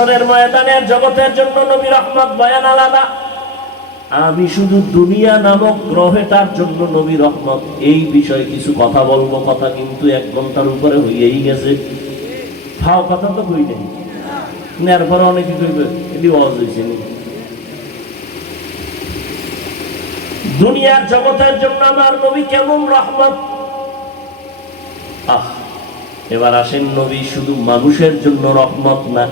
ময়দানের জগতের জন্য নবী রহমত বয়ান আলাদা। আমি শুধু দুনিয়া নামক গ্রহটার জন্য নবী রহমত এই বিষয়ে কিছু কথা বলবো। কথা কিন্তু 1 ঘন্টার উপরে হইয়াই গেছে। ফাও কথা তো কই নাই, এরপরে অনেকে কইবে এটি ওয়াজ হইছে। দুনিয়ার জগতের জন্য আমার নবী কেমন রহমত। এবার আসেন, নবী শুধু মানুষের জন্য রহমত না,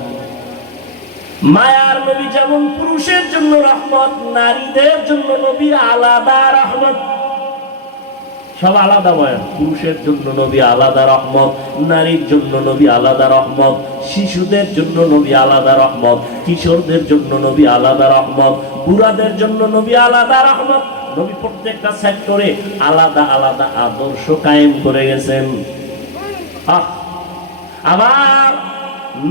মায়ার নবী যেমন পুরুষের জন্য রহমত, নারীদের জন্য নবী আলাদা রহমত। সব আলাদা বয়ান। পুরুষের জন্য নবী আলাদা রহমত, নারীর জন্য নবী আলাদা রহমত, শিশুদের জন্য নবী আলাদা রহমত, কিশোরদের জন্য নবী আলাদা রহমত, বুড়াদের জন্য নবী আলাদা রহমত। নবী প্রত্যেকটা সেক্টরে আলাদা আলাদা আদর্শ কায়েম করে গেছেন। আবার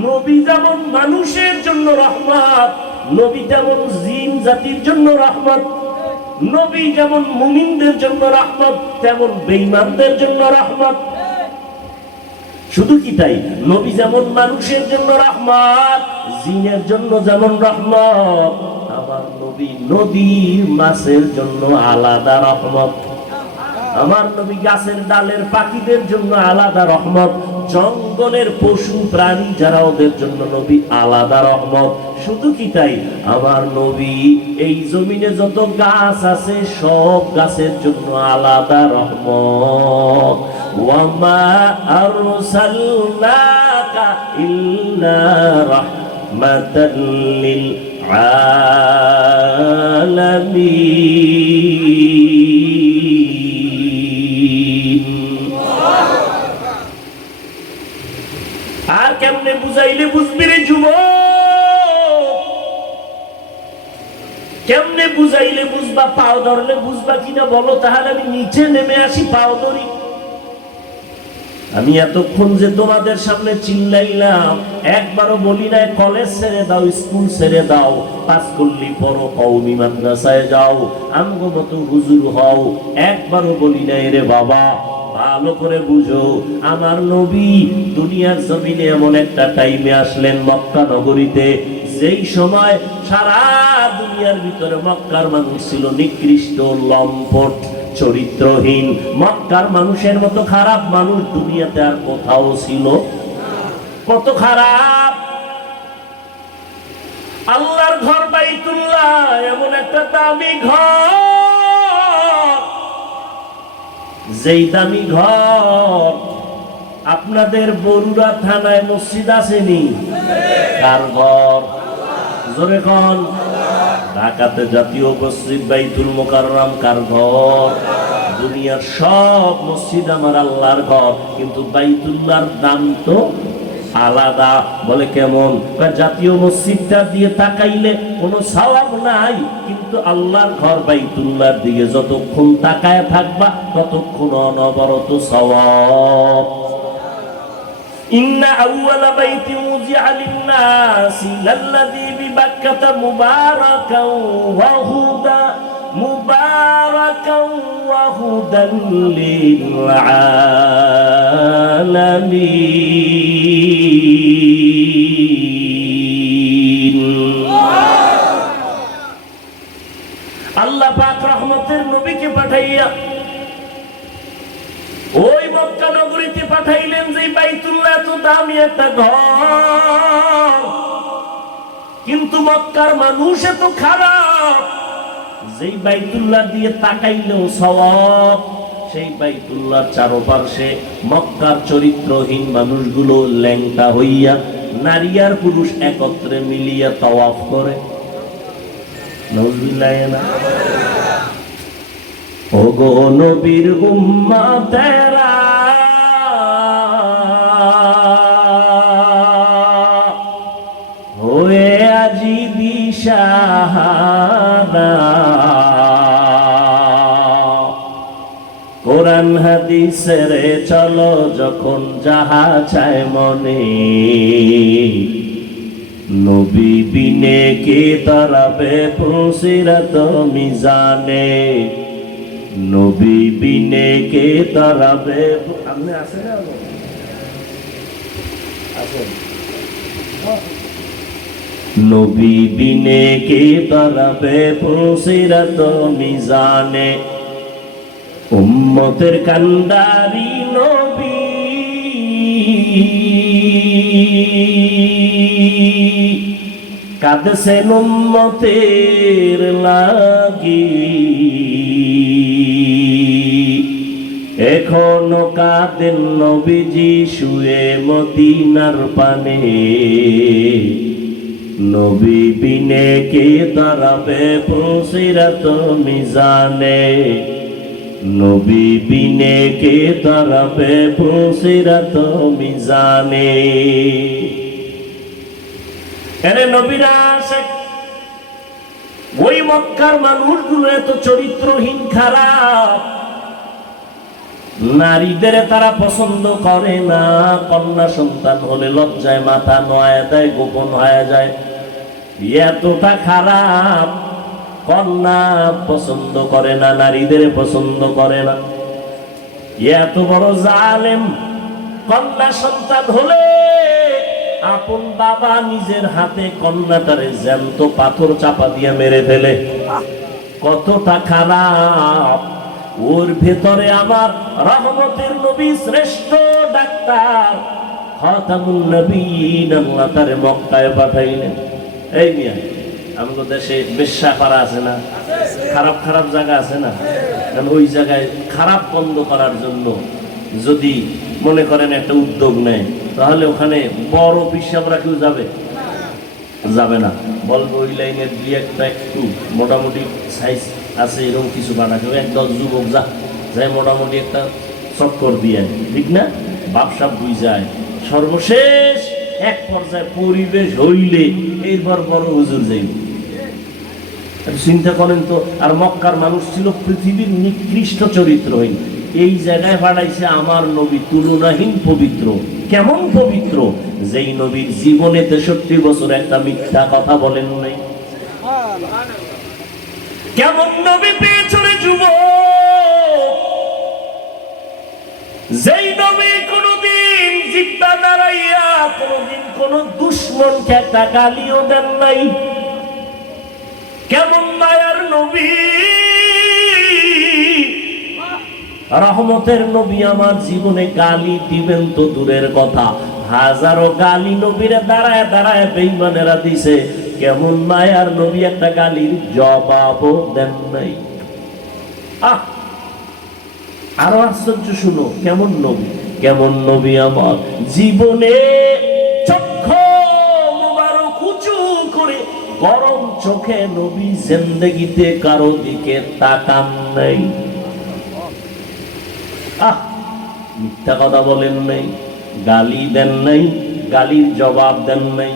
নবী যেমন মানুষের জন্য রহমত, নবী যেমন জিন জাতির জন্য রহমত, নবী যেমন মুমিনদের জন্য রহমত, তেমন বেঈমানদের জন্য রহমত। শুধু কি তাই? নবী যেমন মানুষের জন্য রহমত, জিনের জন্য যেমন রহমত, আমার নবী নদীর মাছের জন্য আলাদা রহমত। আমার নবী গাছের ডালের পাখিদের জন্য আলাদা রহমত, জঙ্গলের পশু প্রাণী যারা ওদের জন্য নবী আলাদা রহমত। শুধু কি তাই? আমার নবী এই জমিনে যত গাছ আছে সব গাছের জন্য আলাদা রহমত। ওয়ামা আরসালনাকা ইল্লা রাহমাতাল লিল আলামিন। আর কেমনে বুঝাইলে বুঝবি রে যুবক? কেমনে বুঝাইলে বুঝবা? পাও ধরলে বুঝবা কিনা বলো? তাহলে আমি নিচে নেমে আসি, পাও ধরি। আমি এতক্ষণ যে তোমাদের সামনে চিল্লাইলাম, একবারও বলি নাই কলেজ ছেড়ে দাও, স্কুল ছেড়ে দাও, পাস করলি পড়ো, কওমি মাদ্রাসায় যাও, আমগো মতো হুজুর হও। একবারও বলি নাই রে বাবা, ভালো করে বুঝো, আমার নবী দুনিয়ার জমিনে এমন একটা টাইমে আসলেন মক্কা নগরীতে, যেই সময় সারা দুনিয়ার ভিতরে মক্কার মানুষ ছিল নিকৃষ্ট, লম্পট, চরিত্রহীন। মক্কার মানুষের মতো খারাপ মানুষ দুনিয়াতে আর কোথাও ছিল? কত খারাপ! আল্লাহর ঘর বাইতুল্লাহ এমন একটা দামি ঘর, যেই দামি ঘর আপনাদের বরুড়া থানায় মসজিদ আসেনি? কার ঘর? জোরে কোন? ঢাকাতে জাতীয় মসজিদ বাইতুল মোকাররম কার ঘর? দুনিয়ার সব মসজিদ আমার আল্লাহর ঘর, কিন্তু বাইতুল্লাহর দাম তো আলাদা। বলে কেমন? জাতীয় মসজিদটা দিয়ে তাকাইলে কোনো সওয়াব নাই, কিন্তু আল্লাহর ঘর বাইতুল্লাহর দিকে যতক্ষণ তাকায় থাকবা ততক্ষণ অনবরত সওয়াব। ইন্না আউওয়ালা বাইতিন উযিআ লিন-নাসি লাল্লাযী বিবাক্কাতা মুবারাকাও ওয়া হুদা মুবারাকাও ওয়া হুদান লিল আলামিন। আল্লাহ পাক রহমতের নবীকে পাঠাইয়া ওই মক্কা নগরীতে পাঠাইলেন, যে বাইতুল্লাহ এত দামি একটা ঘর, কিন্তু মক্কার মানুষ এত খারাপ, যেই বাইতুল্লাহ দিয়ে তাকাইলেও সওয়াব। সেই বাইতুল্লাহ চারপাশে মক্কার চরিত্রহীন মানুষগুলো ল্যাংটা হইয়া নারী আর পুরুষ একত্রে মিলিয়া তাওয়াফ করে। নাউজুবিল্লাহ না? ওগো নবীর উম্মতেরা, হয়ে আজি দিশাহারা, কোরআন হাদিসের চলো যখন যাহা চায় মনে, নবী বিনে কে তরাবে পুলসিরাত মিজানে, নবী বিনে কে তরাবে। আপনি আসেন? আসেন। নবী বিনে কে দাঁড়াবে পুলসিরাত মিজানে, উম্মতের কান্ডারি নবী কাঁদছেন উম্মতের লাগি, এখনো কাঁদেন নবীজি শুয়ে মদিনার পানে। নবী বিনে কে দাঁড়াবে পুলসিরাত মিজানে, নবী বিনে কে দাঁড়াবে পুলসিরাত মিজানে। এরে নবীরা আশিক, ওই মক্কার মানুষগুলো এত চরিত্রহীন খারাপ, নারীদের তারা পছন্দ করে না। কন্যা সন্তান হলে লজ্জায় মাথা নোয়া দেয়, গোপন হয়ে যায়। এতটা খারাপ, কন্যা পছন্দ করে না, নারীদের পছন্দ করে না। এত বড় জালেম, কন্যা সন্তান হলে আপন বাবা নিজের হাতে কন্যাটারে জ্যান্ত পাথর চাপা দিয়ে মেরে ফেলে। কতটা খারাপ! ওর ভেতরে আমার রহমতের নবী, শ্রেষ্ঠ ডাক্তার খাতামুন নবীন, আল্লাহ তারে মক্কায় পাঠাইলেন। এই মিয়া, আমাদের দেশে বেশ্যাপাড়া আছে না, খারাপ খারাপ জায়গা আছে না, ওই জায়গায় খারাপ বন্ধ করার জন্য যদি মনে করেন একটা উদ্যোগ নেয়, তাহলে ওখানে বড় পিসাবরা কেউ যাবে যাবে না, বলবো ওই লাইনের দুই একটা একটু মোটামুটি সাইজ আছে এরকম কিছু বানাকে, একদল যুবক যাই মোটামুটি একটা চক্কর দিয়ে, ঠিক না, বাপসাপ বুঝ যায়। সর্বশেষ এক পর্যায়ে পরিবেশ হইলে এরপর বড় হুজুর যাইব। চিন্তা করেন তো। আর মক্কার মানুষ ছিল পৃথিবীর নিকৃষ্ট চরিত্রহীন, এই জায়গায় পাঠাইছে আমার নবী তুলনাহীন পবিত্র। কেমন পবিত্র? যেই নবীর জীবনে 63 বছর একটা মিথ্যা কথা বলেন নাই। কেমন নবী পেছনে যুবক, যেই নবী কোনদিন জিব্বা নাড়াইয়া কোনদিন কোন দুশ্মনকে একটা গালিও দেন নাই। কেমন মায়ার নবী, রহমতের নবী। আমার জীবনে গালি দিবেন তো দূরের কথা, হাজারো গালি নবীরে দাঁড়ায় দাঁড়ায় বেঈমানেরা দিছে। কেমন মায়ার নবী, একটা গালির জবাবও দেন নাই। আরো আশ্চর্য শুনো, কেমন নবী, কেমন নবী আমার জীবনে চক্ষু মুবারক উঁচু করে গরম চোখে নবী জিন্দেগিতে কারো দিকে তাকান নাই। মিথ্যা কথা বলেন নাই, গালি দেন নাই, গালির জবাব দেন নাই,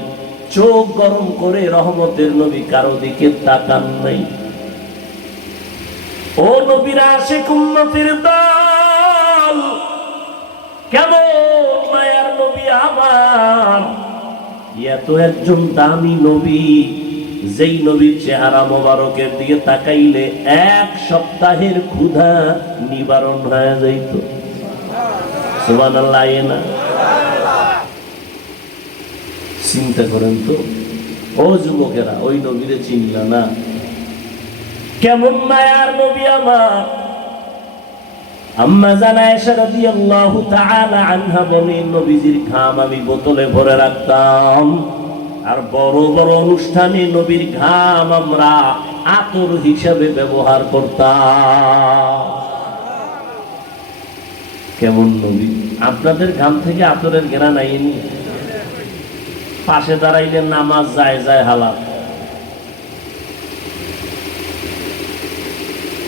চোখ গরম করে রহমতের নবী কারো দিকে তাকান নাই। ও নবীর আশিক উম্মতের দল, কেমন মায়ার নবী আমার। এত একজন দামি নবী, যেই নবীর চেহারা মোবারকের দিকে তাকাইলে এক সপ্তাহের ক্ষুধা নিবারণ হয়ে যাইত। সুবহানাল্লাহ। না চিন্তা করেন তো, ও যুবকেরা, ওই নবীরে চিনলা না? কেমন মায়ার নবী আমার। আম্মা জান আয়েশা রাদিয়াল্লাহু তাআলা আনহা বলেন, নবীজির ঘাম আমি বোতলে ভরে রাখতাম, আর বড় বড় অনুষ্ঠানে নবীর ঘাম আমরা আতর হিসাবে ব্যবহার করতাম। কেমন নবী! আপনাদের ঘাম থেকে আতরের ঘেরা নাইনি? পাশে দাঁড়াইলে নামাজ যায় যায় হালাত,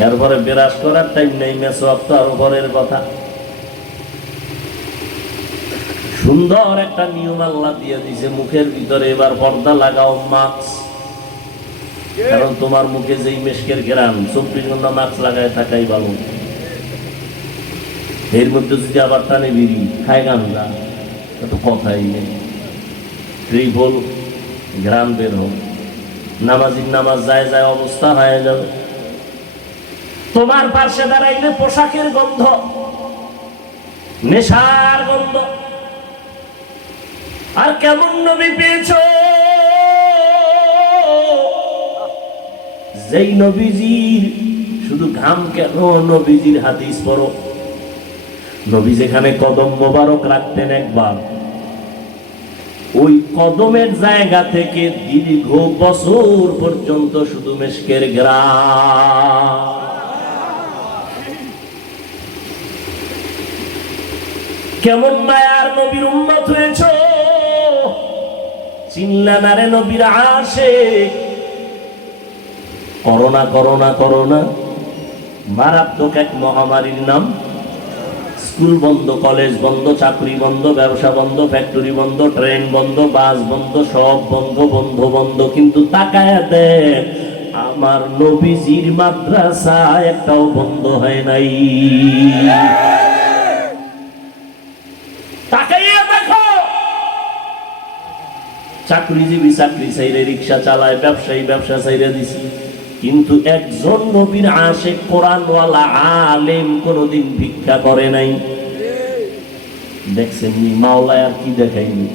এরপরে বিরাজ করার টাইম নেই, মেসওয়াক তো আরো পরের কথা। সুন্দর একটা নিয়ম আল্লাহ দিয়ে দিছে মুখের ভিতরে, এবার পর্দা লাগাও, মাস্ক। কারণ তোমার মুখে যেই মেশকের ঘেরান, 24 ঘন্টা মাস্ক লাগায় থাকাই ভালো। এর মধ্যে যদি আবার টানে বিড়ি খায় গান্দা, তো কথাই নেই, ট্রিপল ঘ্রাণ বের হোক, নামাজির নামাজ যায় যায় অবস্থা হয়ে যাবে। তোমার পাশে দাঁড়াইলে পোশাকের গন্ধ, নেশার গন্ধ। আর কেমন নবী পেয়েছ, যেই নবীজির শুধু ঘাম কেন, নবীজির হাদিস পড়ো, নবী যেখানে কদম মোবারক রাখতেন একবার, ওই কদমের জায়গা থেকে দীর্ঘ বছর পর্যন্ত শুধু মেশকের ঘ্রাণ। কেমন মায়ার নবীর উম্মত হয়েছ, চিনলা না রে নবীর আশিক। করোনা করোনা করোনা মারাত্মক এক মহামারীর নাম। স্কুল বন্ধ, কলেজ বন্ধ, চাকরি বন্ধ, ব্যবসা বন্ধ, ফ্যাক্টরি বন্ধ, ট্রেন বন্ধ, বাস বন্ধ, সব বন্ধ বন্ধ বন্ধ। কিন্তু তাকায়া দেখ, আমার নবীজির মাদ্রাসা একটাও বন্ধ হয় নাই। তাকাইয়া দেখো, চাকরিজীবী চাকরি চাইরে, রিক্সা চালায়, ব্যবসায়ী ব্যবসা চাইরে দিছি, কিন্তু একজন নবীর আশিক কোরআনওয়ালা আলেম কোনদিন ভিক্ষা করে নাই। দেখছেন নি মাওলায় আর কি দেখাইনি।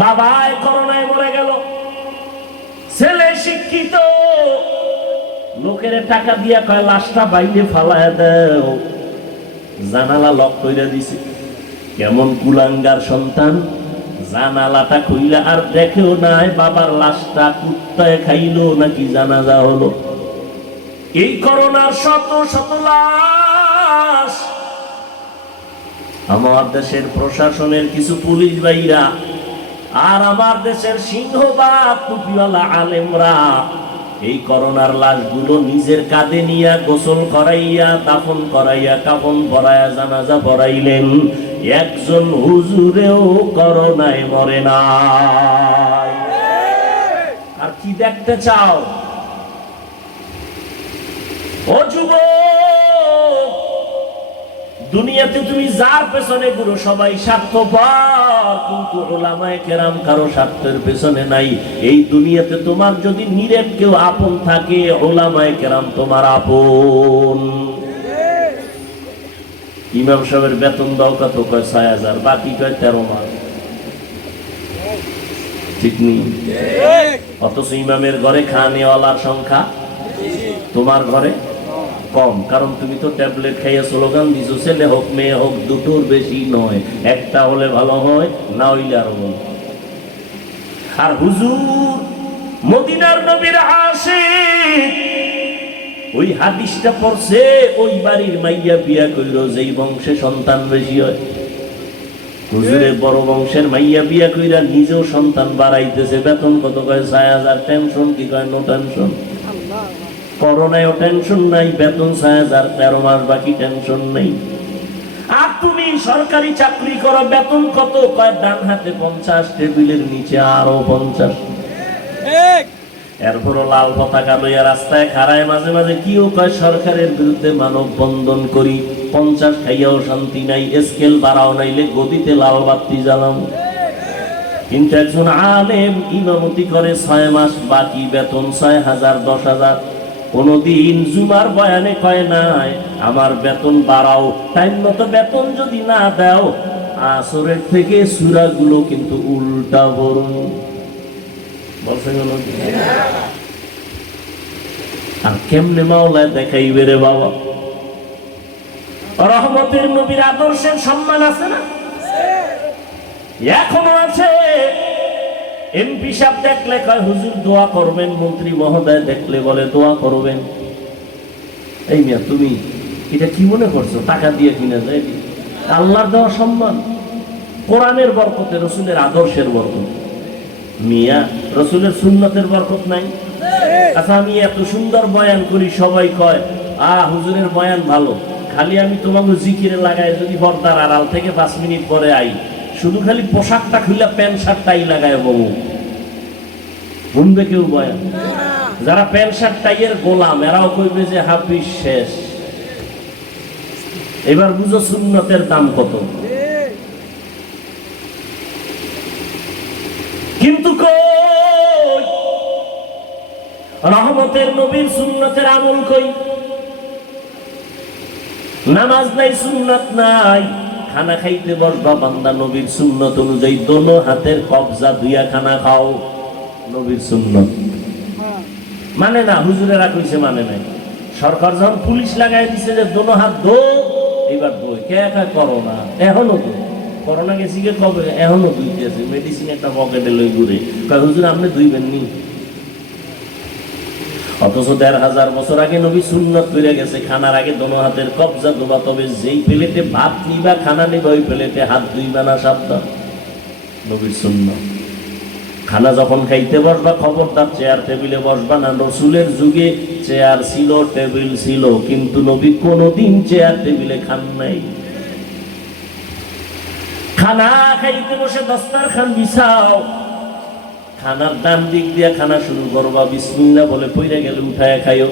বাবায় করোনায় মরে গেল, ছেলে শিক্ষিত, লোকের টাকা দিয়া কয় লাশটা বাইরে ফালায় দাও, জানালা লক কইরা দিছে। কেমন কুলাঙ্গার সন্তান, জানালাটা খুইলা আর দেখেও নাই বাবার লাশটা কুত্তায় খাইলো নাকি জানাজা হলো। এই করোনার শত শত লাশ আমার দেশের প্রশাসনের কিছু পুলিশ ভাইরা আর আমার দেশের সিংহবাগ টুপিওয়ালা আলেমরা এই করোনার লাশগুলো নিজের কাঁধে নিয়ে গোসল করাইয়া, দাফন করাইয়া, কাফন পরাইয়া, জানাজা পড়াইলেন। একজন হুজুরেও করোনায় মরে নাই। আর কি দেখতে চাও? ও যুবক, দুনিয়াতে তুমি যার পেছনে ঘুরো সবাই স্বার্থপর, কিন্তু উলামায়ে কেরাম কারো স্বার্থের পেছনে নাই। এই দুনিয়াতে তোমার যদি নিরেট কেউ আপন থাকে, উলামায়ে কেরাম তোমার আপন। ইমাম সাহেবের বেতন দাও কত? কয় ৬,০০০, বাকি কয় ১৩ মাস। ঠিক নেই? অথচ ইমামের ঘরে খানেওয়ালার সংখ্যা তোমার ঘরে কম, কারণ তুমি তো ট্যাবলেট খাইয়া স্লোগান দিছো, ছেলে হোক মেয়ে হোক দুটোর বেশি নয়, একটা হলে ভালো হয়, না হইলে আরো ভালো। আর হুজুর মদিনার নবীর আশিক, ওই হাদিসটা পড়ছে, ওই বাড়ির মাইয়া বিয়া কইরো যেই বংশে সন্তান বেশি হয়। হুজুরের বড় বংশের মাইয়া বিয়া কইরা নিজেও সন্তান বাড়াইতেছে। বেতন কত? কয় ৬,০০০। টেনশন কি? কয় নো টেনশন। করোনায়ও টেনশন নাই, বেতন ৬,০০০, ১৩ মাস বাকি, টেনশন নেই। আর তুমি সরকারি চাকরি করো, বেতন কত? কয় ডান হাতে ৫০, টেবিলের নিচে আরো ৫০। এরপরও লাল পতাকা লইয়া রাস্তায় খাড়ায়, মাঝে মাঝে কিও কয় সরকারের বিরুদ্ধে মানব বন্ধন করি, ৫০ খাইয়াও শান্তি নাই, স্কেল বাড়াও, নাইলে গদিতে লাল বাতি জ্বালাম। কিন্তু একজন আলেম ইমামতি করে ৬ মাস, বাকি বেতন ৬,০০০, ১০,০০০। কোনদিন জুমার বয়ানে কয় নাই আমার বেতন বাড়াও, টাইম মতো বেতন যদি না দাও আসরের থেকে সূরাগুলো কিন্তু উল্টা বলুন। আর কেমনে মাওলায় দেখাইবে রে বাবা? রহমতের নবীর আদর্শের সম্মান আছে না? এখনো আছে। এমপি সাহেব দেখলে কয় হুজুর দোয়া করবেন, মন্ত্রী মহোদয় দেখলে বলে দোয়া করবেন। এই মিয়া তুমি এটা কি মনে করছো টাকা দিয়ে কিনা যায়? আল্লাহর দেওয়া সম্মান, কোরআনের বরকতে, রসুলের আদর্শের বরকত। মিয়া রসুলের সুন্নতের বরকত নাই? আচ্ছা আমি এত সুন্দর বয়ান করি, সবাই কয় হুজুরের বয়ান ভালো, খালি আমি তোমাকে জিকিরে লাগাই যদি পর্দার আড়াল থেকে 5 মিনিট পরে আই, শুধু খালি পোশাকটা খুলে প্যান্ট শার্টটাই লাগায় বলবো, শুনবে কেউ বয়ান? যারা প্যান্ট শার্ট টাইয়ের গোলাম এরাও কইবে যে হাফিজ শেষ। এবার বুঝো সুন্নতের দাম কত। কিন্তু কই রহমতের নবীর সুন্নতের আমল? কই নামাজ নাই, সুন্নত নাই। খানা খাইতে বসবা বান্দা নবীর সুন্নত অনুযায়ী দোনো হাতের কবজা দুইয়া খানা খাও, নবীর সুন্নত। মানে না, হুজুরেরা কইছে মানে নাই। সরকার যখন পুলিশ লাগাই দিছে যে দোনো হাত দো, এবার দই কে একা করোনা, এখনো দো করোনা গেছি কে কবে, এখনো দুইতেছে মেডিসিন একটা পকেটে লই ঘুরে, কয় হুজুর আপনি দুইবেন নি। অথচ ১৫০০ বছর আগে নবী সুন্নত করে গেছে খানার আগে দোনো হাতের কবজা দোবা, তবে যেই প্লেটে ভাত নিবা খানা নিবা ওই প্লেটে হাত ধুইবা না, সাবধান, নবীর সুন্নত। খানা যখন খাইতে বসবা খবরদার চেয়ার টেবিলে বসবা না। রসুলের যুগে চেয়ার ছিল, টেবিল ছিল, কিন্তু নবী কোনোদিন চেয়ার টেবিলে খান নাই। খানা খাইতে বসে দস্তারখান বিছাও, খানার ডান দিক দিয়ে খানা শুরু করবা, বিসমিল্লাহ বলে পইরা গেলে উঠায় খাইও।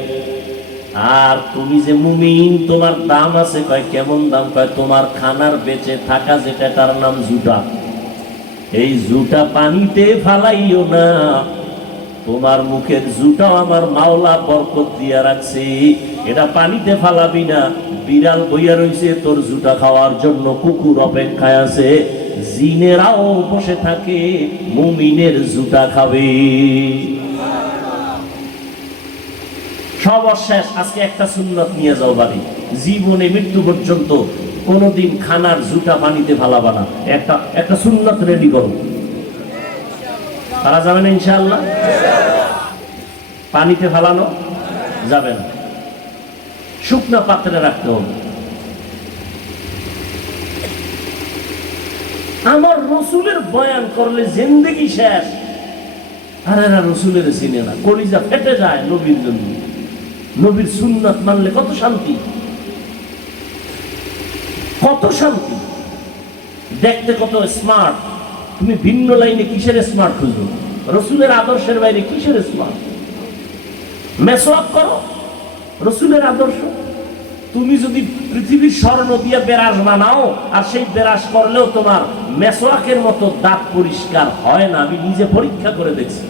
আর তুমি যে মুমিন, তোমার দাম আছে। কয় কেমন দাম? কয় তোমার খানার বেঁচে থাকা যেটা তার নাম জুটা, এই জুটা পানিতে ফালাইও না। তোমার মুখের জুটাও আমার মাওলা বরকত দিয়া রাখছে, এটা পানিতে ফালাবি না। বিড়াল বইয়া রইছে তোর জুটা খাওয়ার জন্য, কুকুর অপেক্ষায় আছে, জিনেরাও বসে থাকে, মুমিনের জুটা খাবে। সর্বশেষ আজকে একটা সুন্নত নিয়ে যাও বাড়ি, জীবনে মৃত্যু পর্যন্ত কোনদিন খানার জুটা পানিতে ফালাবা না। একটা সুন্নত রেডি করো, পারা যাবে না ইনশাআল্লাহ? পানিতে ফালানো যাবে না, শুকনা পাত্রে রাখতে হবে। আমার রসুলের বয়ান করলে জিন্দেগি শেষ। আর এরা রসুলের চিনে না, কলিজা ফেটে যায় নবীর জন্য। নবীর সুন্নাত মানলে কত শান্তি, কত শান্তি, দেখতে কত স্মার্ট। তুমি ভিন্ন লাইনে কিসের স্মার্ট খুঁজো? রসুলের আদর্শের বাইরে কিসের স্মার্ট? মেসওয়াক করো, রসুলের আদর্শ। তুমি যদি পৃথিবীর স্বর্ণ দিয়ে বেরাস বানাও, আর সেই বেরাস করলেও তোমার মেসওয়াকের মতো দাঁত পরিষ্কার হয় না, আমি নিজে পরীক্ষা করে দেখছি।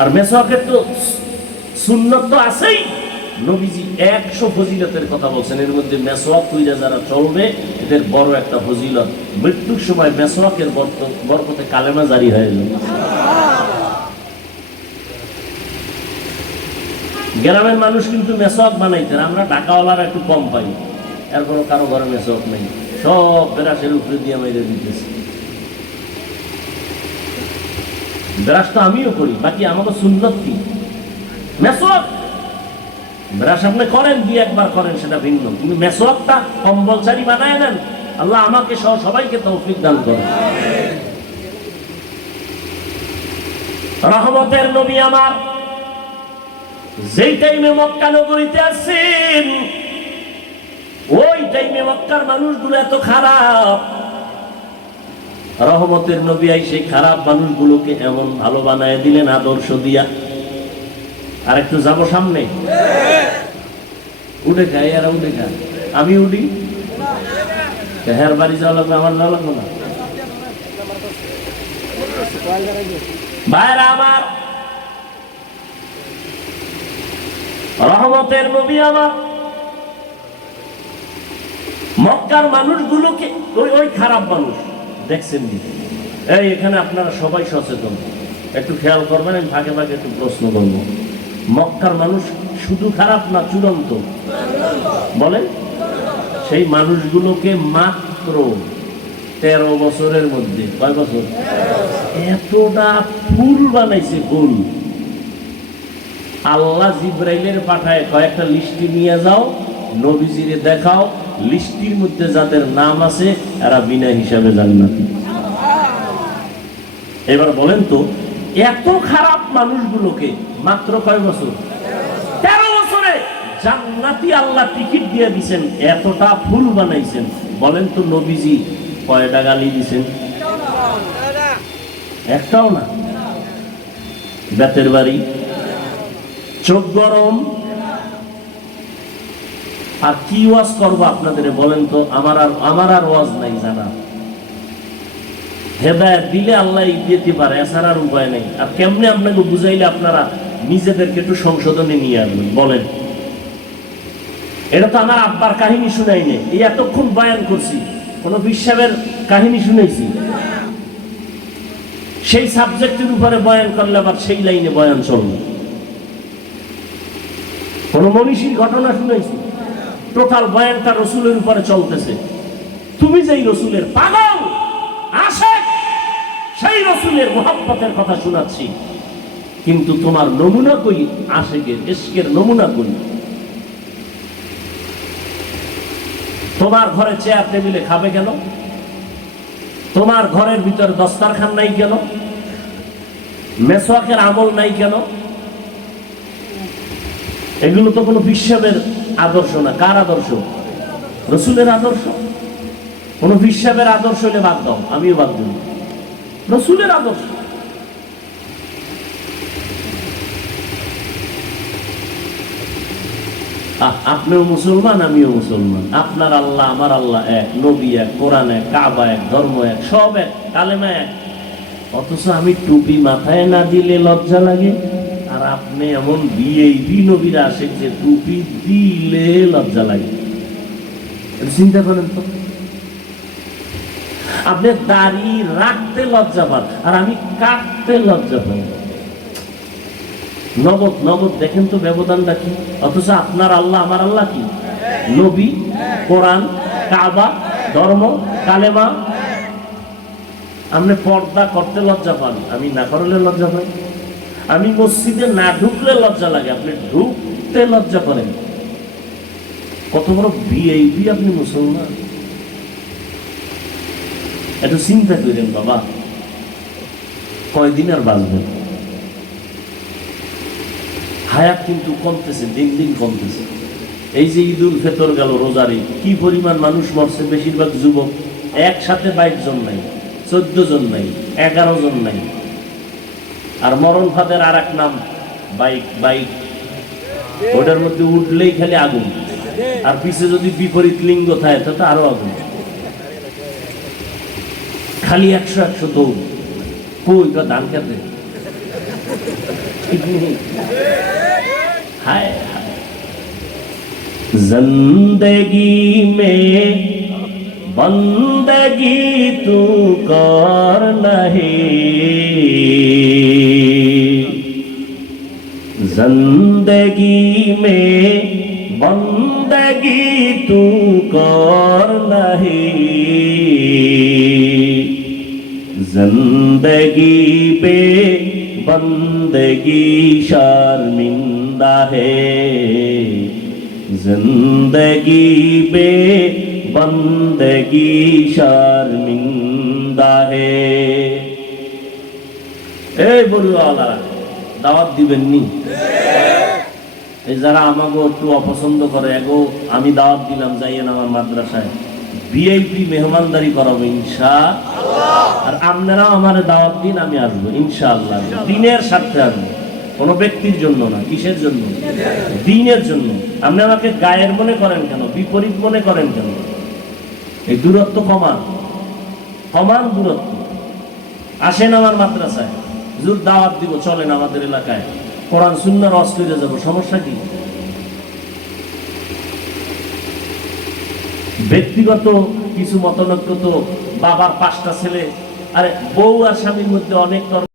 আর মেসওয়াকের তো সুন্নত তো আছেই। নবীজি ১০০ ফজিলতের কথা বলছেন, এর মধ্যে মেসওয়াক কইরা যারা চলবে এদের বড় একটা ফজিলত। মৃত্যুর সময় মেসওয়াকের বরকতে কালেমা জারি হয়ে যাবে। গ্রামের মানুষ কিন্তু মেসওয়াক বানাইতেন, আমরা ঢাকাওয়ালারা একটু কম পাই। এরপরও কারো ঘরে মেসওয়াক নেই, সব বেরাসের উপরে দিয়ে মেরে দিতেছে। ব্রাশ তো আমিও করি, বাকি আমাকে সুন্নত কি? মেসওয়াক। ব্রাশ আপনি করেন, দুই একবার করেন, সেটা ভিন্ন, কিন্তু মেসওয়াকটা কম্পালসারি বানায় নেন। আল্লাহ আমাকে সহ সবাইকে তৌফিক দান করেন। রহমতের নবী আমার যেই টাইমে মক্কা নগরীতে আসছেন, ওই টাইমে মক্কার মানুষগুলো এত খারাপ। রহমতের নবী সেই খারাপ মানুষগুলোকে এমন ভালো বানায় দিলেন আদর্শ দিয়া। আর একটু যাবো সামনে, উঠে খাই, এরা উঠে খায়, আমি উঠি, হের বাড়ি যাওয়া লাগবে, আমার যাওয়া লাগবে না। ভাইরা আমার, রহমতের নবী আমার মক্কার মানুষগুলোকে, ওই খারাপ মানুষ দেখছেন, এই এখানে আপনারা সবাই সচেতন, একটু খেয়াল করবেন, আমি ফাঁকে ফাঁকে একটু প্রশ্ন করবো। মক্কার মানুষ শুধু খারাপ না, চূড়ান্ত বলেন? সেই মানুষগুলোকে মাত্র 13 বছরের মধ্যে, কয় বছর, এতটা ফুল বানাইছে, ফুল। আল্লাহ জিব্রাইলের পাঠায় কয়েকটা লিস্টি নিয়ে যাও, নবীজিরে দেখাও, লিস্টির মধ্যে যাদের নাম আছে এরা বিনা হিসাবে জান্নাতি। এবার বলেন তো, এত খারাপ মানুষগুলোকে মাত্র কয় বছর, 13 বছরে জান্নাতি আল্লাহ টিকিট দিয়ে দিছেন, এতটা ফুল বানাইছেন। বলেন তো নবীজি কয়টা গালি দিছেন? একটাও না। বেতের বাড়ি, চোখ গরম। আর কি ওয়াজ করবো আপনাদের বলেন তো? আমার আর ওয়াজ নাই জানা। হেদায়েত দিলে আল্লাহ দিতে পারে, এছাড়া আর উপায় নেই। আর কেমনে আপনাকে বুঝাইলে আপনারা নিজেদেরকে একটু সংশোধনে নিয়ে আসবেন বলেন? এটা তো আমার আব্বার কাহিনী শুনাই নেই, এই এতক্ষণ বয়ান করছি, কোন বিশ্বাবের কাহিনী শুনেছি? সেই সাবজেক্টের উপরে বয়ান করলে আবার সেই লাইনে বয়ান চলবে। কোন মনীষীর ঘটনা শুনেছি? টোটাল বয়ানটা রসুলের উপরে চলতেছে। তুমি যেই রসুলের পাগল আশিক, সেই রসুলের মুহাব্বতের কথা শোনাচ্ছি, কিন্তু তোমার নমুনা কই? আশিকের ইশকের নমুনা কই? তোমার ঘরে চেয়ার টেবিলে খাবে কেন? তোমার ঘরের ভিতরে দস্তারখান নাই কেন? মেসওয়াকের আমল নাই কেন? এগুলো তো কোনো বিশ্বাবের আদর্শ না। কার আদর্শ? রসুলের আদর্শ। কোন বিশ্বাবের আদর্শ হলে বাদ দাও, আমিও বাদ দিই। রসুলের আদর্শ। আপনিও মুসলমান, আমিও মুসলমান। আপনার আল্লাহ আমার আল্লাহ এক, নবী এক, কোরআন এক, কাবা এক, ধর্ম এক, সব এক, কালেমা এক। অথচ আমি টুপি মাথায় না দিলে লজ্জা লাগে, আর আপনি এমন ভিআইপি নবীরা আসে যে টুপি দিলে লজ্জা লাগে। চিন্তা করেন তো, আপনি দাড়ি রাখতে লজ্জা পান আর আমি কাটতে লজ্জা পাই। নগদ নগদ দেখেন তো ব্যবধানটা কি? অথচ আপনার আল্লাহ আমার আল্লাহ কি? নবী, কোরআন, কাবা, ধর্ম, কালেমা। আপনি পর্দা করতে লজ্জা পান, আমি না করলে লজ্জা পাই। আমি মসজিদে না ঢুকলে লজ্জা লাগে, আপনি ঢুকতে লজ্জা করেন। কত বড় ভিআইপি আপনি মুসলমান! একটু চিন্তা করেন বাবা, কয়দিন আর বাঁচবেন? হায়াত কিন্তু কমতেছে, দিন দিন কমতেছে। এই যে ঈদ উল ফিতর গেল, রোজারি, কি পরিমাণ মানুষ মরছে, বেশিরভাগ যুবক। একসাথে 22 জন নাই, 14 জন নাই, 11 জন নাই। আর মরণ ফাঁদের আর এক নাম বাইক। বাইক ওটার মধ্যে উঠলেই খালি আগুন, আর পিছে যদি বিপরীত লিঙ্গ থাকে তো আরো আগুন। খালি 100 দৌড়। কই বা ধান খেতে? हाय जिंदगी में बंदगी तू कर नहीं, जिंदगी में बंदगी तू कर नहीं, जिंदगी पे बंदगी शर्मिंदा है, जिंदगी पे बंदगी शर्मिंदा है। এই বলুওয়ালারা দাওয়াত দিবেন নি? এই যারা আমাকে একটু অপছন্দ করে, এগো আমি দাওয়াত দিলাম, যাইয়েন আমার মাদ্রাসায়, ভিআইপি মেহমানদারি করাবো ইনশাআল্লাহ। আর আপনারাও আমার দাওয়াত দিন, আমি আসবো ইনশাআল্লাহ। দিনের স্বার্থে আসবো, কোনো ব্যক্তির জন্য না। কিসের জন্য? দিনের জন্য। আপনি আমাকে গায়ের মনে করেন কেন, বিপরীত মনে করেন কেন? এই দূরত্ব কমান, কমান দূরত্ব। আসেন আমার মাদ্রাসায়, হুজুর দাওয়াত দিব, চলেন আমাদের এলাকায়, কোরআন সুন্নাহর ওয়াজ করে যাবো, সমস্যা কি? ব্যক্তিগত কিছু মতানৈক্য তো, বাবার 5টা ছেলে, আরে বউ আর স্বামীর মধ্যে অনেক